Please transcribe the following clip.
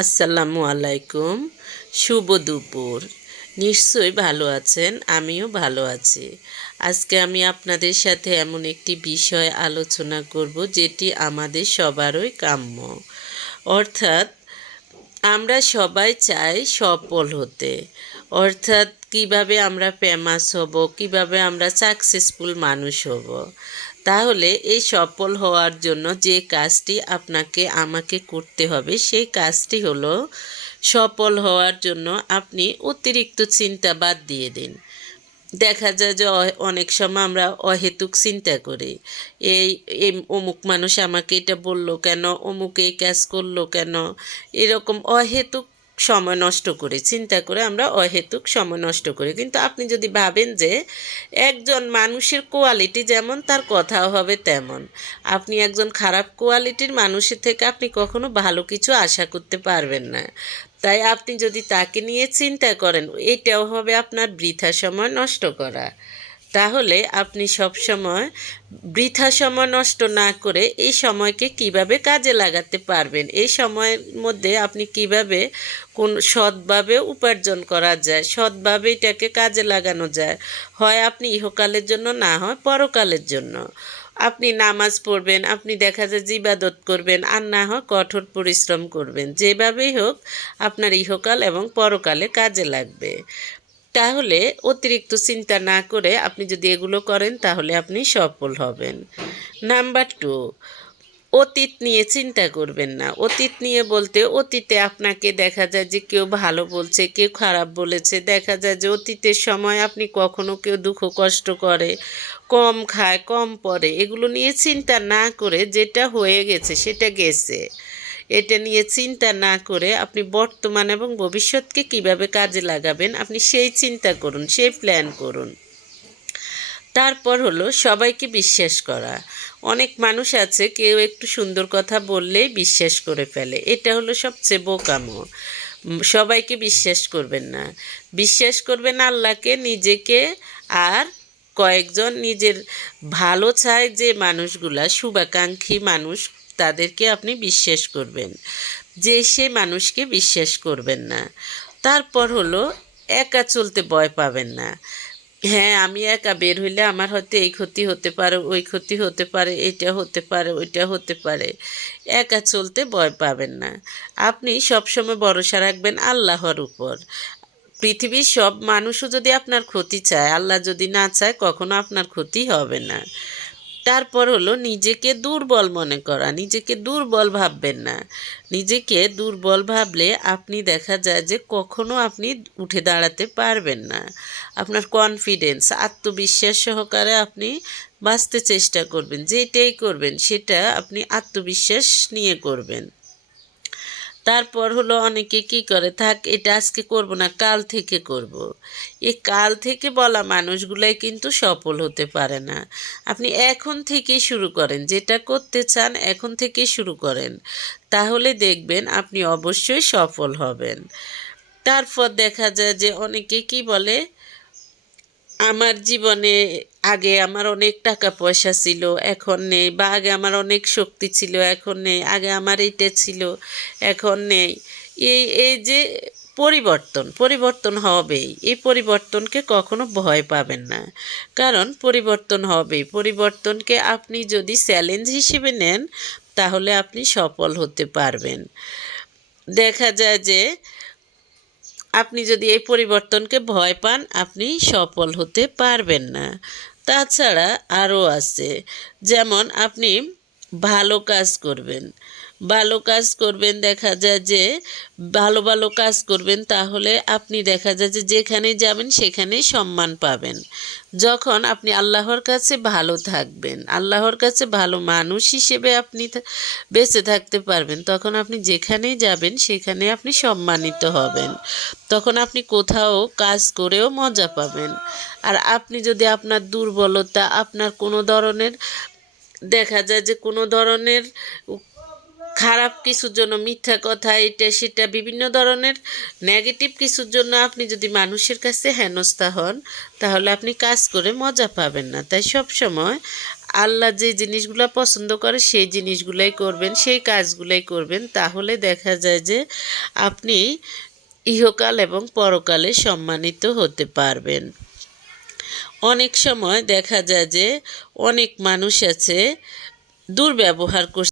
আসসালামু আলাইকুম। শুভ দুপুর। নিশ্চয়ই ভালো আছেন, আমিও ভালো আছি। আজকে আমি আপনাদের সাথে এমন একটি বিষয় আলোচনা করব যেটি আমাদের সবারই কাম্য। অর্থাৎ আমরা সবাই চাই সফল হতে। অর্থাৎ কিভাবে আমরা ফেমাস হব, কিভাবে আমরা সাকসেসফুল মানুষ হব। তাহলে এই সফল হওয়ার জন্য যে কাজটি আপনাকে আমাকে করতে হবে সেই কাজটি হলো, সফল হওয়ার জন্য আপনি অতিরিক্ত চিন্তা বাদ দিয়ে দিন। দেখা যায় যে অনেক সময় আমরা অহেতুক চিন্তা করি। এই এই অমুক মানুষ আমাকে এটা বলল কেন, অমুক এই কাজ করলো কেন, এরকম অহেতুক সময় নষ্ট করি, চিন্তা করে আমরা অহেতুক সময় নষ্ট করি। কিন্তু আপনি যদি ভাবেন যে একজন মানুষের কোয়ালিটি যেমন তার কথাও হবে তেমন, আপনি একজন খারাপ কোয়ালিটির মানুষের থেকে আপনি কখনো ভালো কিছু আশা করতে পারবেন না। তাই আপনি যদি তাকে নিয়ে চিন্তা করেন, এটাও হবে আপনার বৃথা সময় নষ্ট করা। তাহলে আপনি সব সময় বৃথা সময় নষ্ট না করে এই সময়কে কিভাবে কাজে লাগাতে পারবেন, এই সময়ের মধ্যে আপনি কিভাবে কোন সৎভাবে উপার্জন করা যায়, সৎভাবে এটাকে কাজে লাগানো যায়, হয় আপনি ইহকালের জন্য, না হয় পরকালের জন্য। আপনি নামাজ পড়বেন, আপনি দেখা যায় যে ইবাদত করবেন, আর না হয় কঠোর পরিশ্রম করবেন। যেভাবেই হোক আপনার ইহকাল এবং পরকালে কাজে লাগবে। তাহলে অতিরিক্ত চিন্তা না করে আপনি যদি এগুলো করেন তাহলে আপনি সফল হবেন। নাম্বার 2, অতীত নিয়ে চিন্তা করবেন না। অতীত নিয়ে বলতে, অতীতে আপনাকে দেখা যায় যে কেউ ভালো বলছে, কেউ খারাপ বলেছে। দেখা যায় যে অতীতের সময় আপনি কখনো কেউ দুঃখ কষ্ট করে, কম খায়, কম পড়ে, এগুলো নিয়ে চিন্তা না করে যেটা হয়ে গেছে সেটা গেছে, এটা নিয়ে চিন্তা না করে আপনি বর্তমান এবং ভবিষ্যৎকে কিভাবে কাজে লাগাবেন আপনি সেই চিন্তা করুন, সেই প্ল্যান করুন। তারপর হলো সবাইকে বিশ্বাস করা। অনেক মানুষ আছে কেউ একটু সুন্দর কথা বললেই বিশ্বাস করে ফেলে, এটা হলো সবচেয়ে বোকামো। সবাইকে বিশ্বাস করবেন না। বিশ্বাস করবেন আল্লাহকে, নিজেকে, আর কয়েকজন নিজের ভালো চায় যে মানুষগুলা শুভাকাঙ্ক্ষী মানুষ, তাদেরকে আপনি বিশ্বাস করবেন, যে সে মানুষকে বিশ্বাস করবেন না। তারপর হলো একা চলতে ভয় পাবেন না। হ্যাঁ, আমি একা বের হইলে আমার হয়তো এই ক্ষতি হতে পারে, ওই ক্ষতি হতে পারে, এটা হতে পারে, ওইটা হতে পারে। একা চলতে ভয় পাবেন না। আপনি সবসময় ভরসা রাখবেন আল্লাহর উপর। পৃথিবীর সব মানুষও যদি আপনার ক্ষতি চায়, আল্লাহ যদি না চায়, কখনো আপনার ক্ষতি হবে না। তারপর হলো নিজেকে দুর্বল মনে করা। নিজেকে দুর্বল ভাববেন না। নিজেকে দুর্বল ভাবলে আপনি দেখা যায় যে কখনো আপনি উঠে দাঁড়াতে পারবেন না। আপনার কনফিডেন্স, আত্মবিশ্বাস সহকারে আপনি বাঁচতে চেষ্টা করবেন। যেটাই করবেন সেটা আপনি আত্মবিশ্বাস নিয়ে করবেন। তারপর হলো অনেকে কি করে, থাক এটা আজকে করব না, কাল থেকে করব। এই কাল থেকে বলা মানুষগুলাই কিন্তু সফল হতে পারে না। আপনি এখন থেকেই শুরু করেন, যেটা করতে চান এখন থেকেই শুরু করেন, তাহলে দেখবেন আপনি অবশ্যই সফল হবেন। তারপর দেখা যায় যে অনেকে কি বলে, আমার জীবনে আগে আমার অনেক টাকা পয়সা ছিল, এখন নেই, বা আগে আমার অনেক শক্তি ছিল, এখন নেই, আগে আমার এইটা ছিল, এখন নেই। এই যে পরিবর্তন, পরিবর্তন হবেই। এই পরিবর্তনকে কখনো ভয় পাবেন না, কারণ পরিবর্তন হবেই। পরিবর্তনকে আপনি যদি চ্যালেঞ্জ হিসেবে নেন তাহলে আপনি সফল হতে পারবেন। দেখা যায় যে আপনি যদি এই পরিবর্তনকে ভয় পান আপনি সফল হতে পারবেন না। তাছাড়া আরও আছে, যেমন আপনি ভালো কাজ করবেন, ভালো কাজ করবেন, দেখা যায় যে ভালো ভালো কাজ করবেন, তাহলে আপনি দেখা যায় যে যেখানেই যাবেন সেখানেই সম্মান পাবেন। যখন আপনি আল্লাহর কাছে ভালো থাকবেন, আল্লাহর কাছে ভালো মানুষ হিসেবে আপনি বেঁচে থাকতে পারবেন, তখন আপনি যেখানেই যাবেন সেখানে আপনি সম্মানিত হবেন। তখন আপনি কোথাও কাজ করেও মজা পাবেন। আর আপনি যদি আপনার দুর্বলতা, আপনার কোনো ধরনের দেখা যায় যে কোনো ধরনের খারাপ কিছুর জন্য, মিথ্যা কথা, এটা সেটা বিভিন্ন ধরনের নেগেটিভ কিছুর জন্য আপনি যদি মানুষের কাছে হেনস্থা হন, তাহলে আপনি কাজ করে মজা পাবেন না। তাই সব সময় আল্লাহ যে জিনিসগুলো পছন্দ করে সেই জিনিসগুলাই করবেন, সেই কাজগুলাই করবেন, তাহলে দেখা যায় যে আপনি ইহকাল এবং পরকালে সম্মানিত হতে পারবেন। অনেক সময় দেখা যায় যে অনেক মানুষ আছে দুর্ব্যবহার করছে